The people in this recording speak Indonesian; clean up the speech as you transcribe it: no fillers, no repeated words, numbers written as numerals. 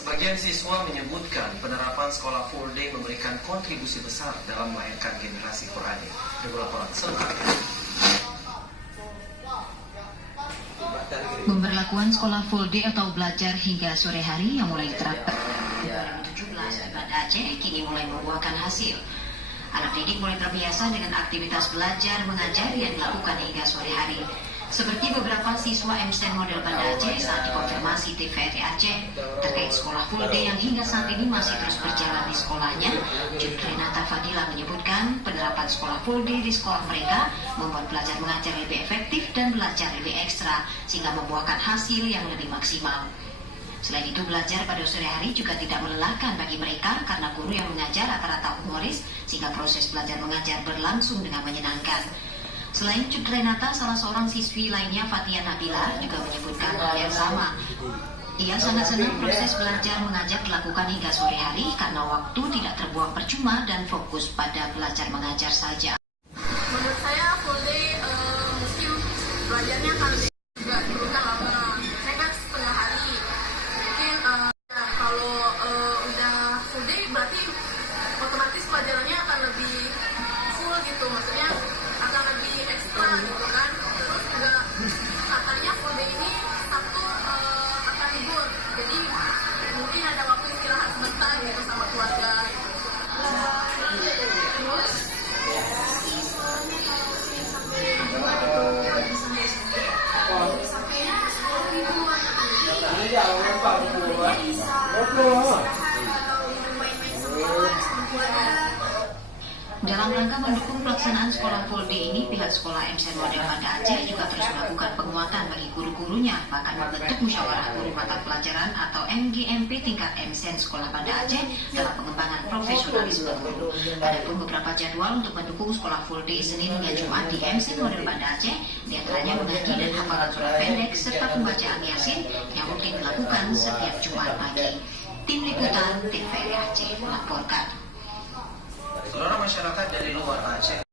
Sebagian siswa menyebutkan penerapan sekolah full day memberikan kontribusi besar dalam melahirkan generasi Qurani. Dengan laporan selengkapnya. Pemberlakuan sekolah full day atau belajar hingga sore hari yang mulai diterapkan 2017 di Banda Aceh kini mulai membuahkan hasil. Anak didik mulai terbiasa dengan aktivitas belajar mengajar yang dilakukan hingga sore hari. Seperti beberapa siswa MSN model Banda Aceh saat dikonfirmasi TVRI Aceh terkait sekolah full day yang hingga saat ini masih terus berjalan di sekolahnya, Jun Renata Fadila menyebutkan penerapan sekolah full day di sekolah mereka membuat belajar mengajar lebih efektif dan belajar lebih ekstra sehingga membuahkan hasil yang lebih maksimal. Selain itu, belajar pada sore hari juga tidak melelahkan bagi mereka karena guru yang mengajar rata-rata humoris sehingga proses belajar mengajar berlangsung dengan menyenangkan. Selain Cud Renata, salah seorang siswi lainnya Fatia Nabila juga menyebutkan hal yang sama. Ia sangat senang proses belajar mengajar dilakukan hingga sore hari karena waktu tidak terbuang percuma dan fokus pada belajar mengajar saja. Menurut saya full day mungkin belajarnya akan lebih juga diperlukan lama. Saya kan setengah hari. Mungkin kalau udah full day berarti otomatis pelajarannya akan lebih full gitu. Maksudnya akan lebih ekstra gitu kan. Terus juga katanya full day ini Sabtu akan libur. Jadi mungkin ada waktu istirahat sebentar gitu sama keluarga. Terus Dalam rangka mendukung pelaksanaan sekolah full day ini, pihak sekolah MSN model Banda Aceh juga terus melakukan penguatan bagi guru-gurunya, bahkan membentuk musyawarah guru mata pelajaran atau MGMP tingkat MSN sekolah Banda Aceh dalam pengembangan profesionalisme guru. Adapun beberapa jadwal untuk mendukung sekolah full day Senin hingga Jumat di MSN model Banda Aceh, diantaranya mengaji dan hafalan surat pendek serta pembacaan Yasin yang rutin dilakukan setiap Jumat pagi. Tim Liputan TVRI Aceh melaporkan. Saudara masyarakat dari luar Aceh